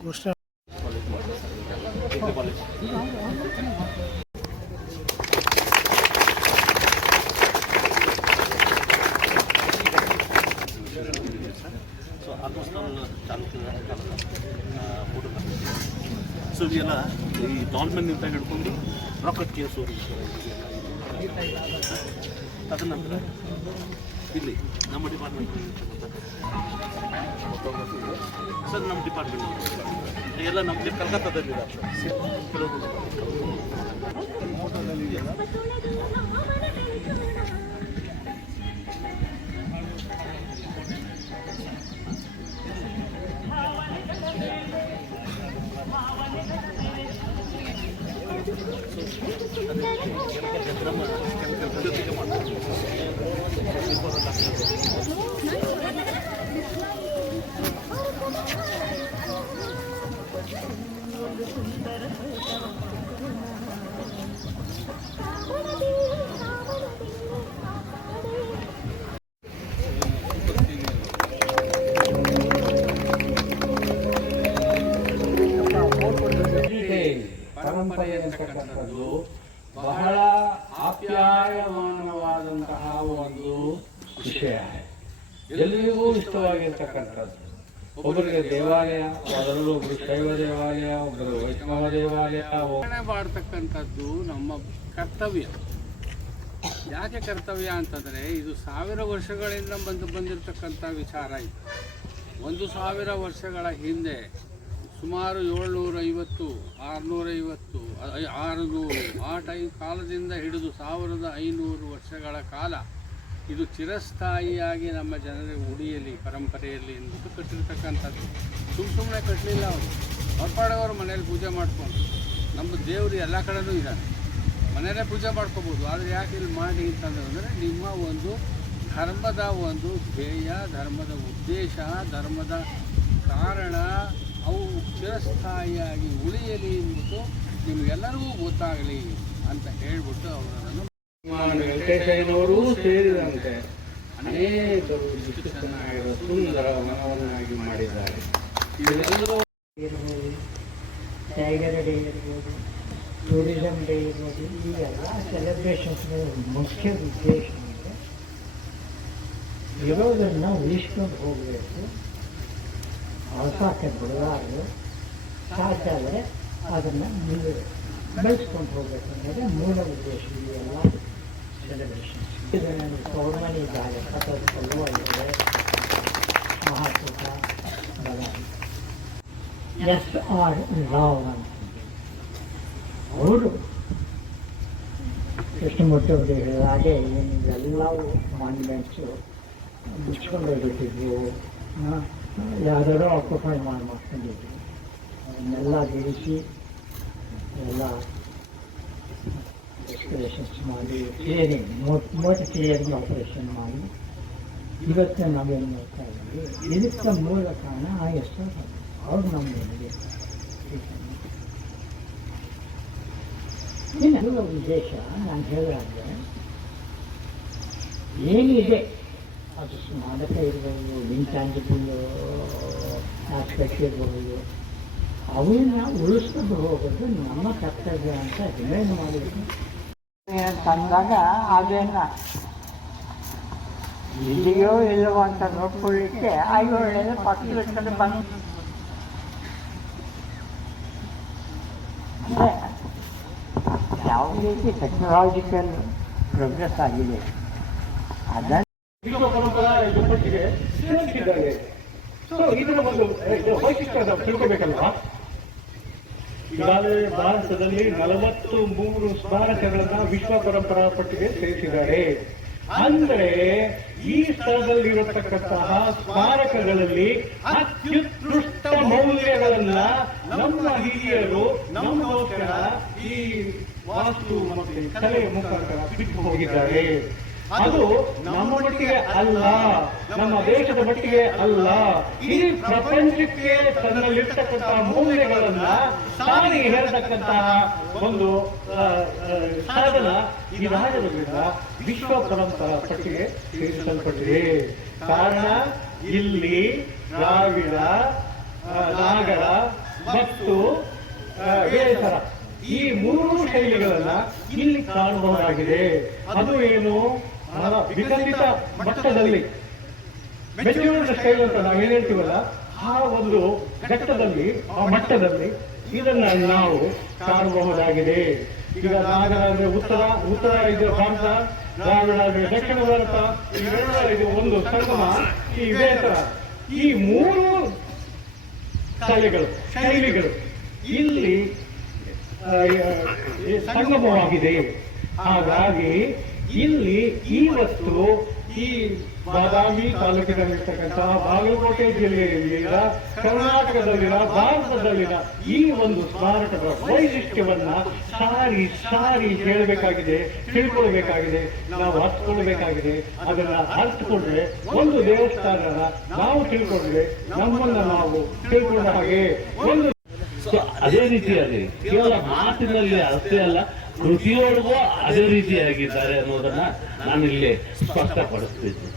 ಘೋಷಣೆ so so ಇದೆಲ್ಲ ಈ ಡಾಲ್ಮೆನ್ನಿಂದ ಹಿಡ್ಕೊಂಡು ರಾಕೆಟ್ ಕೇಸು ತದನಂತರ ಇಲ್ಲಿ ನಮ್ಮ ಡಿಪಾರ್ಟ್ಮೆಂಟ್ ಸರ್ ನಮ್ಮ ಡಿಪಾರ್ಟ್ಮೆಂಟ್ ಎಲ್ಲ ನಮ್ಮ ಕಲ್ಕತ್ತಾದಲ್ಲಿ ನಮ್ಮ ಪರಂಪರೆ ಅಂತಕ್ಕಂಥದ್ದು ಬಹಳ ಆಪ್ಯಾಯಮಾನವಾದಂತಹ ಒಂದು ವಿಷಯ ಎಲ್ಲಿಗೂ ಇಷ್ಟವಾಗಿರ್ತಕ್ಕಂಥದ್ದು. ಒಬ್ಬರಿಗೆ ದೇವಾಲಯ ಅದರಲ್ಲೂ ಒಬ್ಬರು ಶೈವ ದೇವಾಲಯ, ಒಬ್ಬರು ವೈಷ್ಣವ ದೇವಾಲಯ ಮಾಡ್ತಕ್ಕಂಥದ್ದು ನಮ್ಮ ಕರ್ತವ್ಯ. ಯಾಕೆ ಕರ್ತವ್ಯ ಅಂತಂದರೆ, ಇದು ಸಾವಿರ ವರ್ಷಗಳಿಂದ ಬಂದು ಬಂದಿರತಕ್ಕಂಥ ವಿಚಾರ ಇದು. ಒಂದು ಸಾವಿರ ವರ್ಷಗಳ ಹಿಂದೆ ಸುಮಾರು ಏಳ್ನೂರ ಐವತ್ತು ಆರುನೂರೈವತ್ತು ಆರುನೂರು, ಆ ಟೈಮ್ ಕಾಲದಿಂದ ಹಿಡಿದು ಸಾವಿರದ ಐನೂರು ವರ್ಷಗಳ ಕಾಲ ಇದು ಚಿರಸ್ಥಾಯಿಯಾಗಿ ನಮ್ಮ ಜನರ ಉಡಿಯಲ್ಲಿ, ಪರಂಪರೆಯಲ್ಲಿ ಎಂದು ಕಟ್ಟಿರ್ತಕ್ಕಂಥದ್ದು. ಸುಮ್ಮ ಸುಮ್ಮನೆ ಕಟ್ಟಲಿಲ್ಲ ಅವರು. ಹೊರಪಾಡೋರು ಮನೇಲಿ ಪೂಜೆ ಮಾಡಿಕೊಂಡು, ನಮ್ಮ ದೇವರು ಎಲ್ಲ ಕಡೆನೂ ಇದ್ದಾರೆ. ಮನೆಯಲ್ಲೇ ಪೂಜೆ ಮಾಡ್ಕೋಬೋದು, ಆದರೆ ಯಾಕೆ ಇಲ್ಲಿ ಮಾಡಿ ಅಂತಂದ್ರೆ ನಿಮ್ಮ ಒಂದು ಧರ್ಮದ ಒಂದು ಧ್ಯೇಯ, ಧರ್ಮದ ಉದ್ದೇಶ, ಧರ್ಮದ ಕಾರಣ ಅವು ಚಿರಸ್ಥಾಯಿಯಾಗಿ ಉಳಿಯಲಿ ಎಂಬುದು ನಿಮಗೆಲ್ಲರಿಗೂ ಗೊತ್ತಾಗಲಿ ಅಂತ ಹೇಳ್ಬಿಟ್ಟು ಅವರನ್ನು ವೆಂಕಟೇಶಯ್ಯನವರು ಸೇರಿದಂತೆ ಅನೇಕರು ಚೆನ್ನಾಗಿರೋ ಸುಂದರ ವನವನ್ನಾಗಿ ಮಾಡಿದ್ದಾರೆ. ಟೈಗರ್ ಡೇ ಇರ್ಬೋದು ಟೂರಿಸಂ ಡೇ ಇರ್ಬೋದು ಈ ಎಲ್ಲ ಸೆಲೆಬ್ರೇಷನ್ಸ್ ಮುಖ್ಯ ಉದ್ದೇಶ. ಅಂದರೆ ಇರೋದನ್ನು ಉಳಿಸ್ಕೊಂಡು ಹೋಗಬೇಕು. ಅವಕಾಶ ಬಿಡಲಾರದು ಸಾಧ್ಯ ಆದರೆ ಅದನ್ನು ನೀವು ಬೆಳೆಸ್ಕೊಂಡು ಹೋಗಬೇಕು ಅನ್ನೋದೇ ಮೂಲ ಉದ್ದೇಶ ಈ ಎಲ್ಲ ಸೆಲೆಬ್ರೇಷನ್ಸ್ ಇದು ನನ್ನ ಸೌರ್ಮಣಿ ಇದ್ದಾರೆ ಕಥಕಲ್ಲು ಇದೆ ಮಹಾಕೂಟ ಎಸ್ ಆರ್ ರಾವ್ ಅಂತ. ಅವರು ಕೃಷ್ಣಮೂರ್ತಿ ಅವರು ಹೇಳಿದ ಹಾಗೆ ಏನಿದೆಲ್ಲವೂ ಮಾನ್ಯುಮೆಂಟ್ಸು ಮುಚ್ಕೊಂಡು ಹೋಗ್ಬಿಟ್ಟಿದ್ವು. ಯಾರ್ಯಾರೋ ಆಕ್ಯುಪೈ ಮಾಡಿ ಮಾಡ್ಕೊಂಡಿದ್ರು ಅದನ್ನೆಲ್ಲ ಬಿಡಿಸಿ ಎಲ್ಲ ಎಕ್ಸ್ಪ್ರೆಷನ್ಸ್ ಮಾಡಿ ಕ್ಲಿಯರಿಂಗ್ ಮೋಟ್ ಕ್ಲಿಯರಿಂಗ್ ಆಪರೇಷನ್ ಮಾಡಿ, ಇವತ್ತು ನಾವೇನು ಮಾಡ್ತಾ ಇದ್ದೀವಿ, ಇದಕ್ಕೆ ಮೂಲ ಕಾರಣ ಆ ಎಷ್ಟೋ ಅವ್ರು ನಮಗೆ ಇನ್ನು ಉದ್ದೇಶ ನಾನು ಹೇಳಿದ್ರೆ ಏನಿದೆ? ಅದು ಸ್ಮಾರಕ ಇರ್ಬೋದು ಇಂಟ್ಯಾಂಜಿಬಲ್ ಆಸ್ಪೆಕ್ಟ್ ಇರ್ಬೋದು ಅವನ್ನ ಉಳಿಸ್ಕೊಂಡು ಹೋಗೋದು ನಮ್ಮ ಕರ್ತವ್ಯ ಅಂತ ಹೇಳಿ ಮಾಡಿದ್ರು ತಂದಾಗ ಅದೇನ ಇದೆಯೋ ಇಲ್ಲವೋ ಅಂತ ನೋಡ್ಕೊಳ್ಳಿಕ್ಕೆ ಒಳ್ಳೆಯದು ಪಕ್ಕದ ಕಡೆ ಬಂದು ಯಾವ ರೀತಿ ಟೆಕ್ನಾಲಜಿಕಲ್ ಪ್ರೋಗ್ರೆಸ್ ಆಗಿದೆ? ಅದನ್ನು ವಿಶ್ವ ಪರಂಪರಾ ಜೊತೆಗೆ ಸೇರಿಸಿದ್ದಾರೆ. ಸೊ ಒಂದು ವೈಶಿಷ್ಟ್ಯ ನಾವು ಈಗಾಗಲೇ ಭಾರತದಲ್ಲಿ ನಲವತ್ತು ಮೂರು ಸ್ಮಾರಕಗಳನ್ನ ವಿಶ್ವ ಪರಂಪರಾ ಪಟ್ಟಿಗೆ ಸೇರಿಸಿದ್ದಾರೆ. ಅಂದರೆ ಈ ಸ್ಥಳದಲ್ಲಿರತಕ್ಕಂತಹ ಸ್ಮಾರಕಗಳಲ್ಲಿ ಅತ್ಯುತ್ಕೃಷ್ಟ ಮೌಲ್ಯಗಳನ್ನ ನಮ್ಮ ಹಿರಿಯರು ನಮ್ಮಗೋಸ್ಕರ ಈ ವಾಸ್ತು ಮತ್ತೆ ಕಲೆ ಮುಖಾಂತರ ಬಿಟ್ಟು ಹೋಗಿದ್ದಾರೆ. ಅದು ನಮ್ಮ ಮಟ್ಟಿಗೆ ಅಲ್ಲ, ನಮ್ಮ ದೇಶದ ಮಟ್ಟಿಗೆ ಅಲ್ಲ. ಈ ಪ್ರಪಂಚಕ್ಕೆ ತನ್ನಲ್ಲಿರ್ತಕ್ಕಂತಹ ಮೌಲ್ಯಗಳನ್ನ ಸಾರಿ ಹೇಳ್ತಕ್ಕಂತಹ ಒಂದು ಸಾಧನ ಈ ರಾಜರಿಂದ ವಿಶ್ವ ಪರಂಪರ ಪಟ್ಟಿಗೆ ಸೇರಿಸಲ್ಪಟ್ಟಿದೆ. ಕಾರಣ ಇಲ್ಲಿ ದ್ರಾವಿಡ ನಾಗರ ಮತ್ತು ಬೇಸರ ಈ ಮೂರು ಶೈಲಿಗಳನ್ನ ಇಲ್ಲಿ ಕಾಣಬಹುದಾಗಿದೆ. ಅದು ಏನು? ವಿಕಸಿತ ಮಟ್ಟದಲ್ಲಿ ಮೆಚ್ಯೂರ್ಡ್ ಸ್ಟೈಲ್ ಅಂತ ನಾವು ಏನ್ ಹೇಳ್ತೀವಲ್ಲ, ಆ ಒಂದು ಘಟ್ಟದಲ್ಲಿ, ಆ ಮಟ್ಟದಲ್ಲಿ ಇದನ್ನ ನಾವು ಕಾಣಬಹುದಾಗಿದೆ. ಈಗ ನಾಗರಾಜ ಉತ್ತರ ಉತ್ತರ ಇದು ಭಾರತ ದ್ರಾವಿಡ ದಕ್ಷಿಣ ಭಾರತ ಒಂದು ಸಂಗಮ, ಈ ವೇತರ ಈ ಮೂರು ಶೈಲಿಗಳು ಶೈಲಿಗಳು ಇಲ್ಲಿ ಸಂಗಮವಾಗಿದೆ. ಹಾಗಾಗಿ ಇಲ್ಲಿ ಇವತ್ತು ಈ ಬಾದಾಮಿ ತಾಲೂಕಿನಲ್ಲಿರ್ತಕ್ಕಂತಹ ಬಾಗಲಕೋಟೆ ಜಿಲ್ಲೆಯಲ್ಲಿನ ಕರ್ನಾಟಕದಲ್ಲಿನ, ಭಾರತದಲ್ಲಿನ ಈ ಒಂದು ಸ್ಮಾರಕದ ವೈಶಿಷ್ಟ್ಯವನ್ನ ಸಾರಿ ಸಾರಿ ಹೇಳಬೇಕಾಗಿದೆ, ತಿಳ್ಕೊಳ್ಬೇಕಾಗಿದೆ, ನಾವು ಅರ್ಥಕೊಳ್ಬೇಕಾಗಿದೆ ಅದನ್ನ ಅರ್ಥಕೊಂಡ್ರೆ ಒಂದು ದೇವಸ್ಥಾನನ ನಾವು ತಿಳ್ಕೊಂಡ್ರೆ ನಮ್ಮನ್ನ ನಾವು ತಿಳ್ಕೊಂಡ ಹಾಗೆ ಒಂದು ಅದೇ ರೀತಿಯಲ್ಲಿ ಕೇವಲ ಮಾತಿನಲ್ಲಿ ಅಷ್ಟೇ ಅಲ್ಲ ಕೃತಿಯೊಳಗೂ ಅದೇ ರೀತಿಯಾಗಿದ್ದಾರೆ ಅನ್ನೋದನ್ನ ನಾನು ಇಲ್ಲಿ ಸ್ಪಷ್ಟಪಡಿಸ್ತಿದ್ದೆ